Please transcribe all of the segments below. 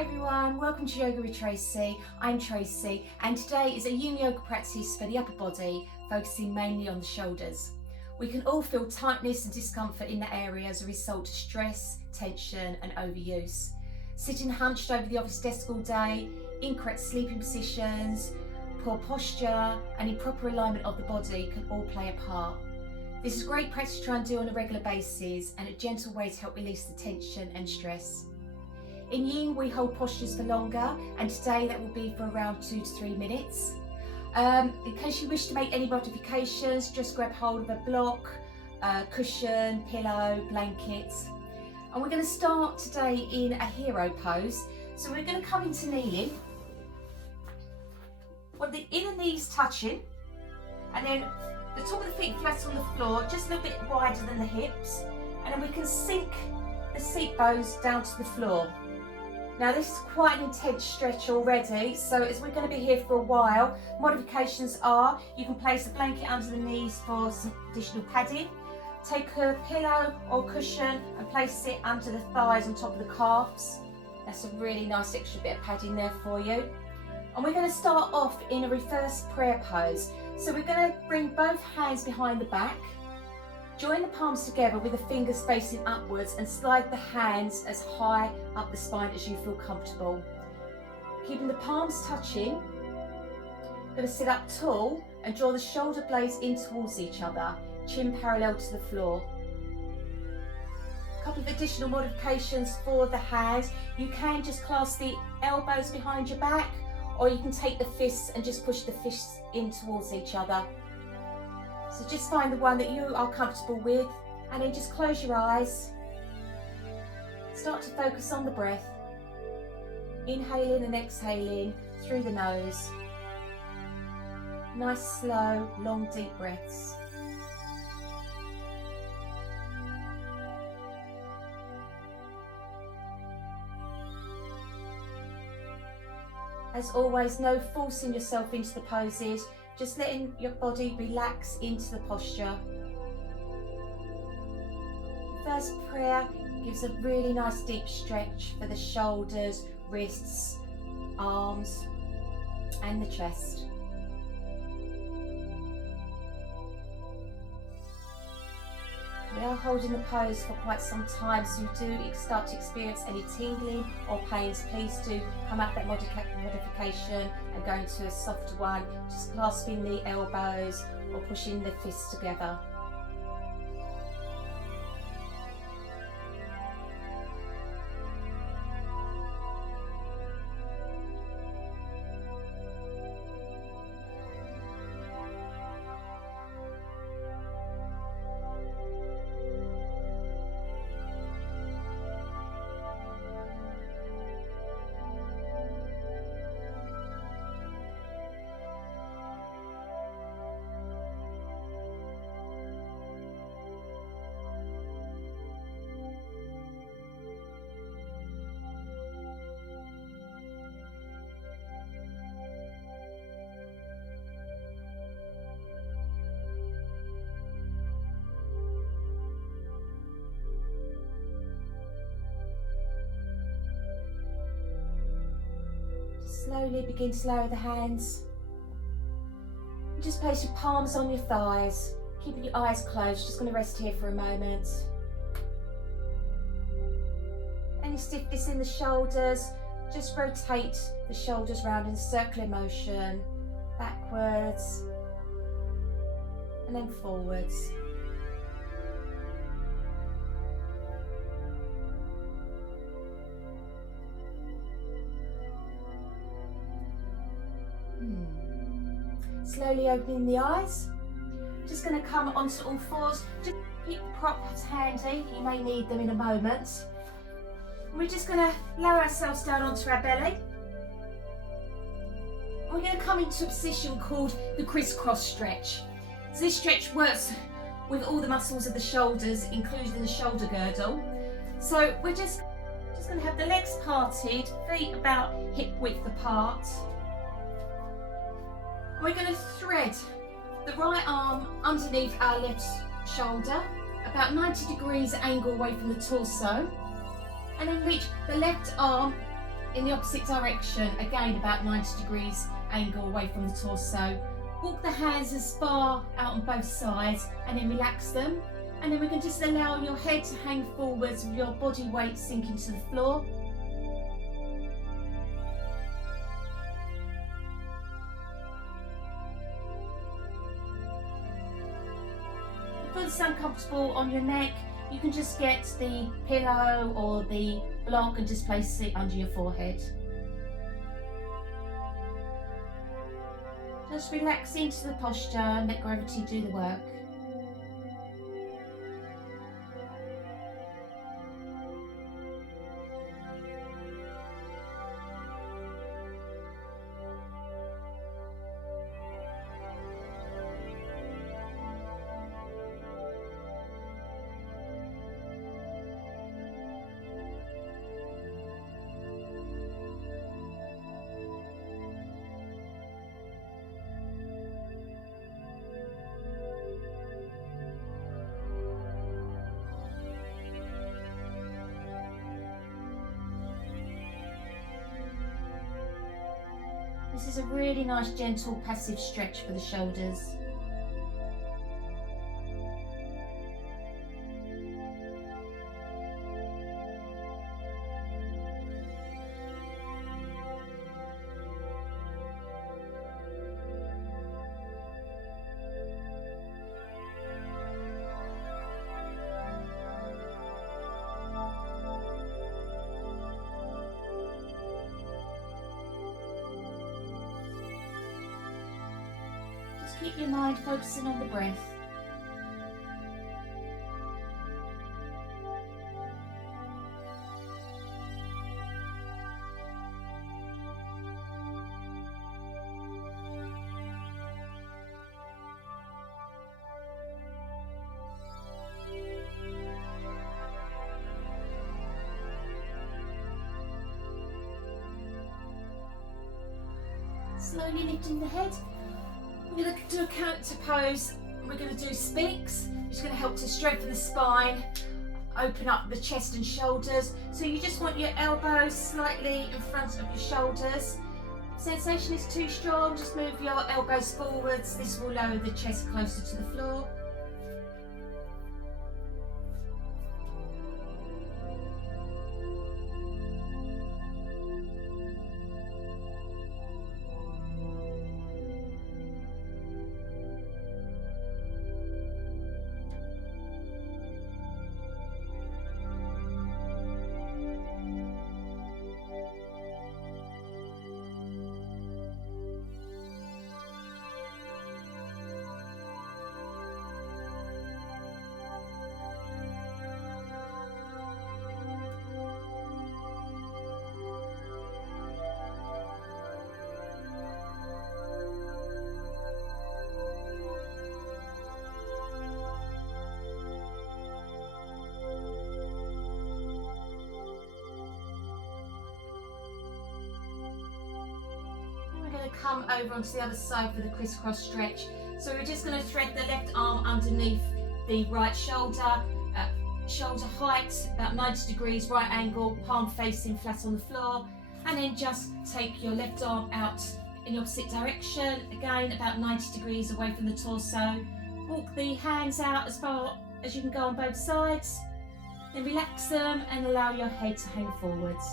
Hi everyone, welcome to Yoga with Tracy. I'm Tracy and today is a yin yoga practice for the upper body, focusing mainly on the shoulders. We can all feel tightness and discomfort in the area as a result of stress, tension and overuse. Sitting hunched over the office desk all day, incorrect sleeping positions, poor posture and improper alignment of the body can all play a part. This is a great practice to try and do on a regular basis and a gentle way to help release the tension and stress. In yin, we hold postures for longer, and today that will be for around 2 to 3 minutes. In case you wish to make any modifications, just grab hold of a block, cushion, pillow, blanket. And we're going to start today in a hero pose. So we're going to come into kneeling, with the inner knees touching, and then the top of the feet flat on the floor, just a little bit wider than the hips, and then we can sink the seat bones down to the floor. Now this is quite an intense stretch already, so as we're going to be here for a while, modifications are you can place a blanket under the knees for some additional padding, take a pillow or cushion and place it under the thighs on top of the calves. That's a really nice extra bit of padding there for you. And we're going to start off in a reverse prayer pose. So we're going to bring both hands behind the back, join the palms together with the fingers facing upwards and slide the hands as high up the spine as you feel comfortable. Keeping the palms touching, I'm going to sit up tall and draw the shoulder blades in towards each other, chin parallel to the floor. A couple of additional modifications for the hands. You can just clasp the elbows behind your back, or you can take the fists and just push the fists in towards each other. So just find the one that you are comfortable with and then just close your eyes. Start to focus on the breath. Inhaling and exhaling through the nose. Nice, slow, long, deep breaths. As always, no forcing yourself into the poses. Just letting your body relax into the posture. The first prayer gives a really nice deep stretch for the shoulders, wrists, arms and the chest. We are holding the pose for quite some time, so if you do start to experience any tingling or pains, please do come out that modification and go into a softer one, just clasping the elbows or pushing the fists together. Slowly begin to lower the hands. And just place your palms on your thighs, keeping your eyes closed. Just going to rest here for a moment. Any stiffness in the shoulders, just rotate the shoulders round in a circular motion, backwards and then forwards. Slowly opening the eyes. Just going to come onto all fours. Just keep the props handy, you may need them in a moment. And we're just going to lower ourselves down onto our belly. And we're going to come into a position called the crisscross stretch. So this stretch works with all the muscles of the shoulders, including the shoulder girdle. So we're just going to have the legs parted, feet about hip width apart. We're going to thread the right arm underneath our left shoulder, about 90 degrees angle away from the torso, and then reach the left arm in the opposite direction, again about 90 degrees angle away from the torso. Walk the hands as far out on both sides and then relax them. And then we can just allow your head to hang forwards with your body weight sinking to the floor. If it's uncomfortable on your neck, you can just get the pillow or the block and just place it under your forehead. Just relax into the posture and let gravity do the work. This is a really nice gentle passive stretch for the shoulders. Keep your mind focusing on the breath. Slowly lifting the head. We're going to do a counter pose. We're going to do spinks, which is going to help to strengthen the spine, open up the chest and shoulders. So you just want your elbows slightly in front of your shoulders. If sensation is too strong, just move your elbows forwards. This will lower the chest closer to the floor. Come over onto the other side for the crisscross stretch. So we're just going to thread the left arm underneath the right shoulder, shoulder height, about 90 degrees, right angle, palm facing flat on the floor, and then just take your left arm out in the opposite direction, again about 90 degrees away from the torso. Walk the hands out as far as you can go on both sides, then relax them and allow your head to hang forwards.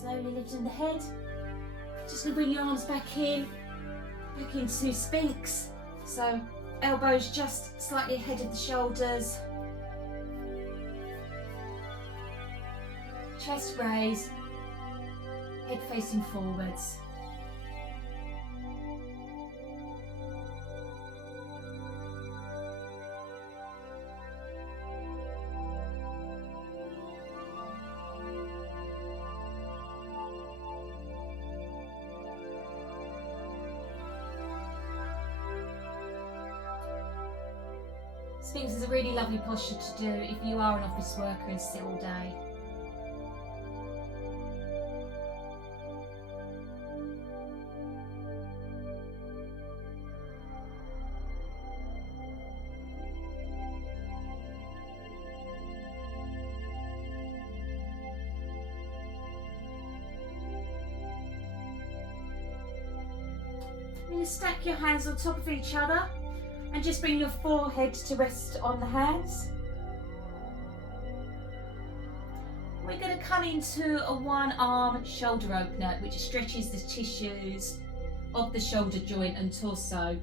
Slowly lifting the head. Just going to bring your arms back into Sphinx. So elbows just slightly ahead of the shoulders. Chest raised, head facing forwards. Sphinx is a really lovely posture to do if you are an office worker and sit all day. You're going to stack your hands on top of each other and just bring your forehead to rest on the hands. We're going to come into a one-arm shoulder opener, which stretches the tissues of the shoulder joint and torso.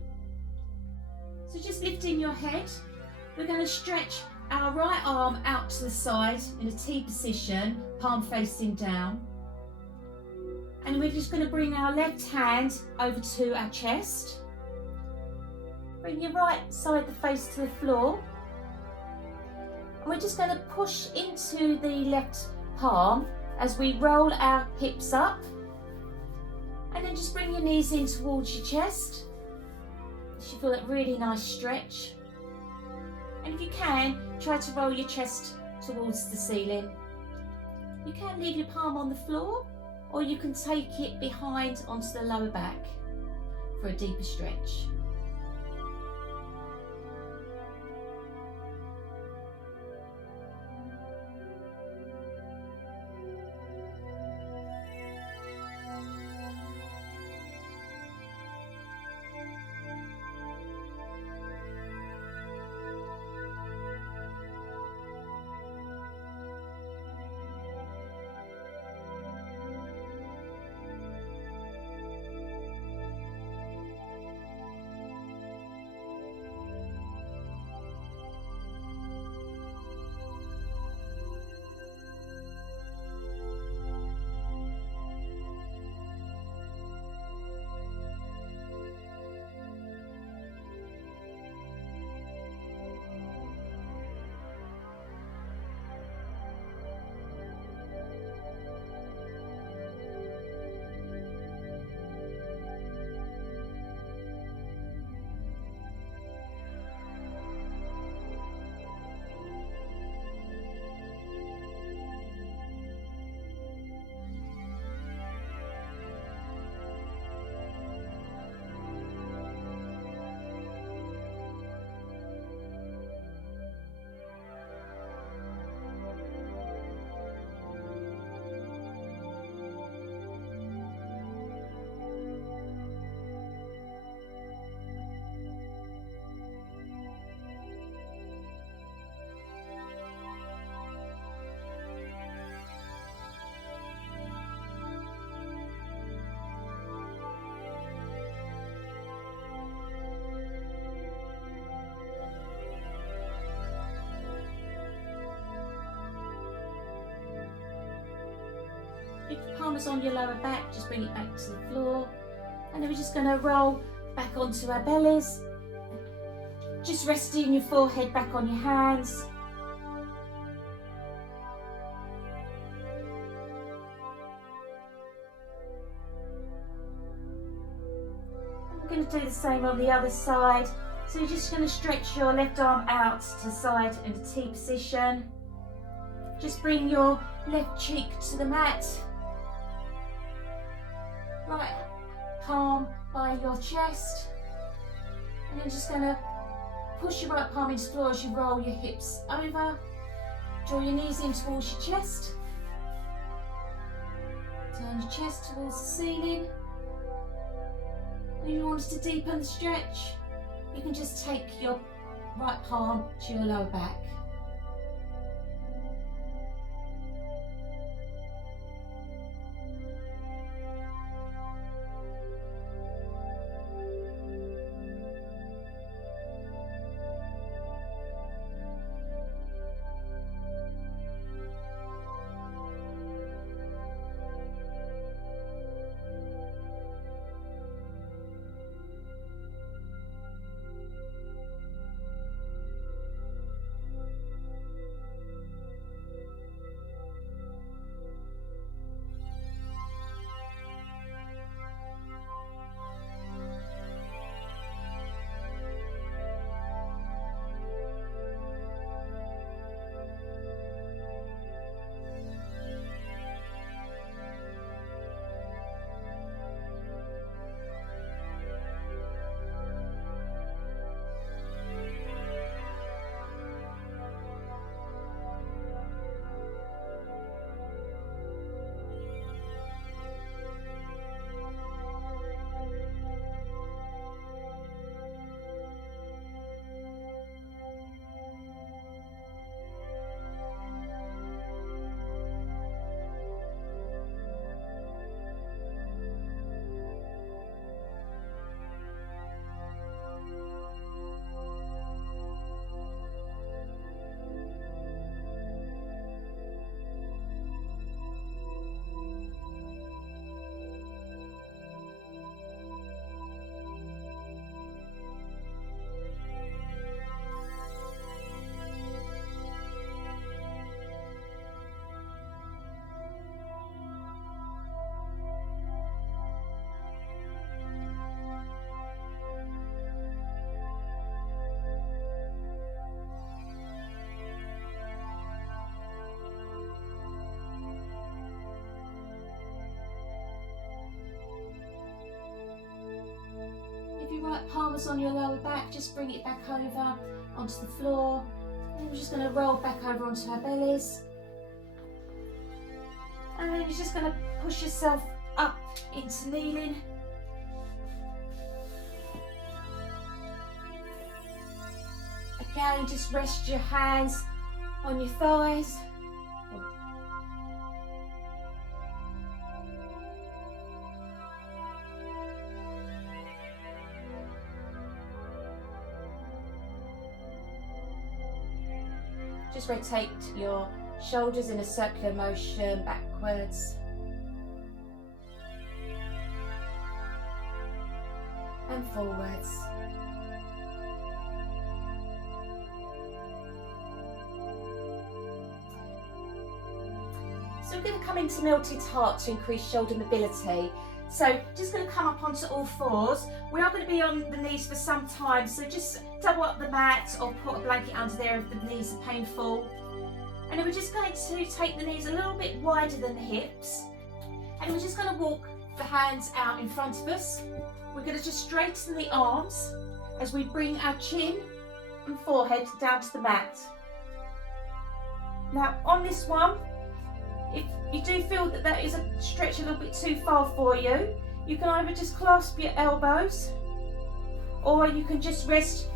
So just lifting your head, we're going to stretch our right arm out to the side in a T position, palm facing down. And we're just going to bring our left hand over to our chest. Bring your right side of the face to the floor. And we're just going to push into the left palm as we roll our hips up. And then just bring your knees in towards your chest. You should feel that really nice stretch. And if you can, try to roll your chest towards the ceiling. You can leave your palm on the floor, or you can take it behind onto the lower back for a deeper stretch. If the palm is on your lower back, just bring it back to the floor. And then we're just going to roll back onto our bellies. Just resting your forehead back on your hands. And we're going to do the same on the other side. So you're just going to stretch your left arm out to the side in a T position. Just bring your left cheek to the mat. Right palm by your chest. And then just going to push your right palm into the floor as you roll your hips over. Draw your knees in towards your chest. Turn your chest towards the ceiling. And if you want to deepen the stretch, you can just take your right palm to your lower back. pelvis on your lower back, just bring it back over onto the floor. And we're just going to roll back over onto our bellies. And then you're just going to push yourself up into kneeling. Again, just rest your hands on your thighs. Just rotate your shoulders in a circular motion backwards and forwards. So we're going to come into melted heart to increase shoulder mobility. So just going to come up onto all fours. We are going to be on the knees for some time, so just double up the mat or put a blanket under there if the knees are painful. And then we're just going to take the knees a little bit wider than the hips. And we're just going to walk the hands out in front of us. We're going to just straighten the arms as we bring our chin and forehead down to the mat. Now on this one, if you do feel that that is a stretch a little bit too far for you, you can either just clasp your elbows or you can just rest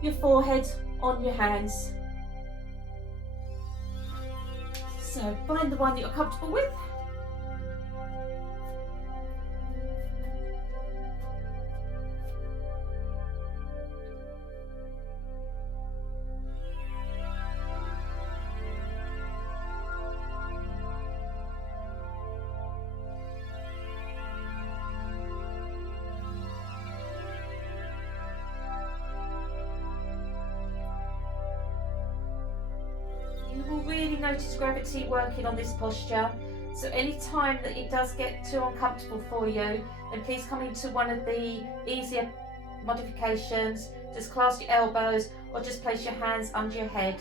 your forehead on your hands. So find the one that you're comfortable with. You will really notice gravity working on this posture. So any time that it does get too uncomfortable for you, then please come into one of the easier modifications. Just clasp your elbows or just place your hands under your head.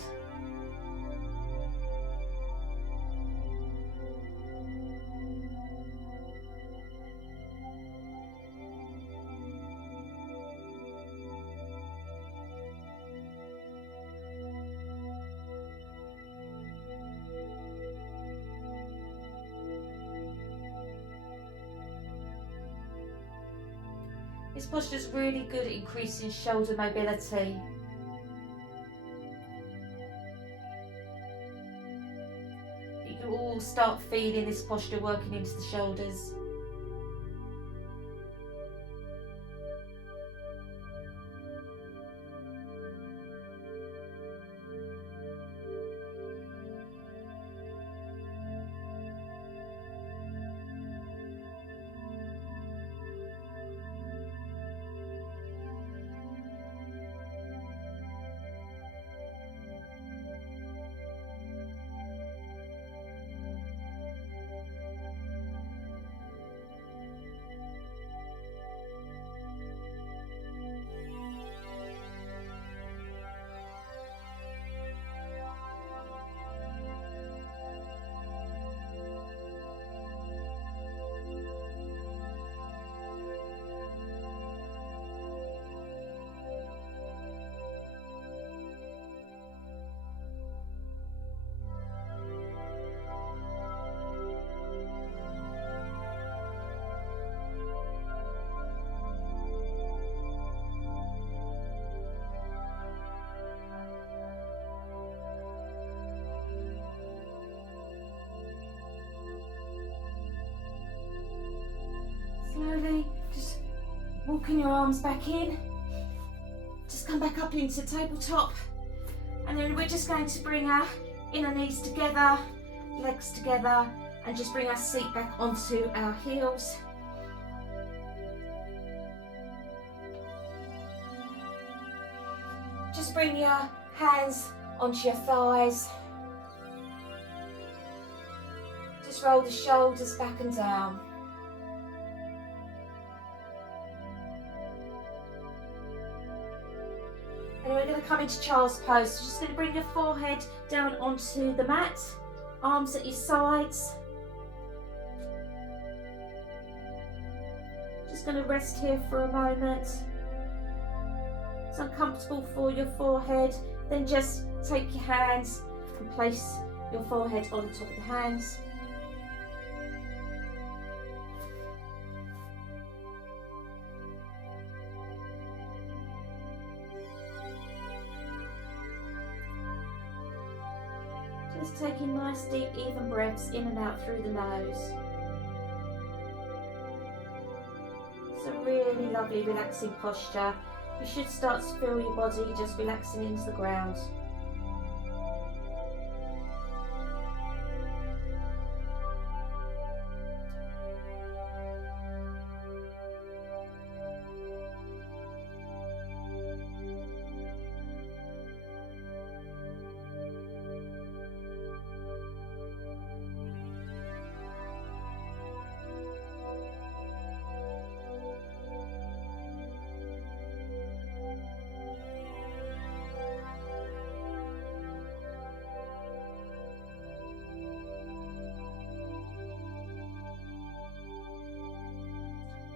This posture is really good at increasing shoulder mobility. You can all start feeling this posture working into the shoulders. Slowly, just walking your arms back in. Just come back up into tabletop. And then we're just going to bring our inner knees together, legs together, and just bring our seat back onto our heels. Just bring your hands onto your thighs. Just roll the shoulders back and down. And we're going to come into child's pose. So just going to bring your forehead down onto the mat, arms at your sides. Just going to rest here for a moment. it's uncomfortable for your forehead, then just take your hands and place your forehead on top of the hands. Just taking nice deep even breaths in and out through the nose. It's a really lovely relaxing posture. You should start to feel your body just relaxing into the ground.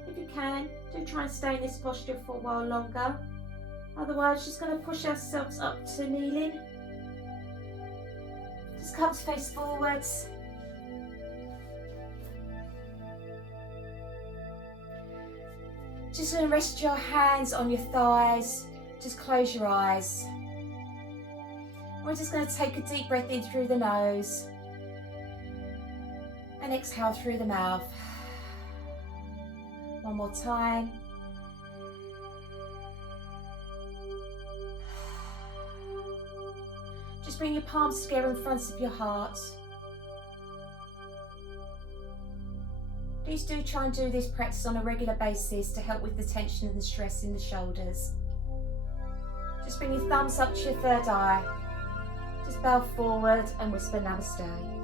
If you can, do try and stay in this posture for a while longer. Otherwise, just going to push ourselves up to kneeling. Just come to face forwards. Just going to rest your hands on your thighs. Just close your eyes. We're just going to take a deep breath in through the nose and exhale through the mouth. One more time. Just bring your palms together in front of your heart. Please do try and do this practice on a regular basis to help with the tension and the stress in the shoulders. Just bring your thumbs up to your third eye. Just bow forward and whisper namaste.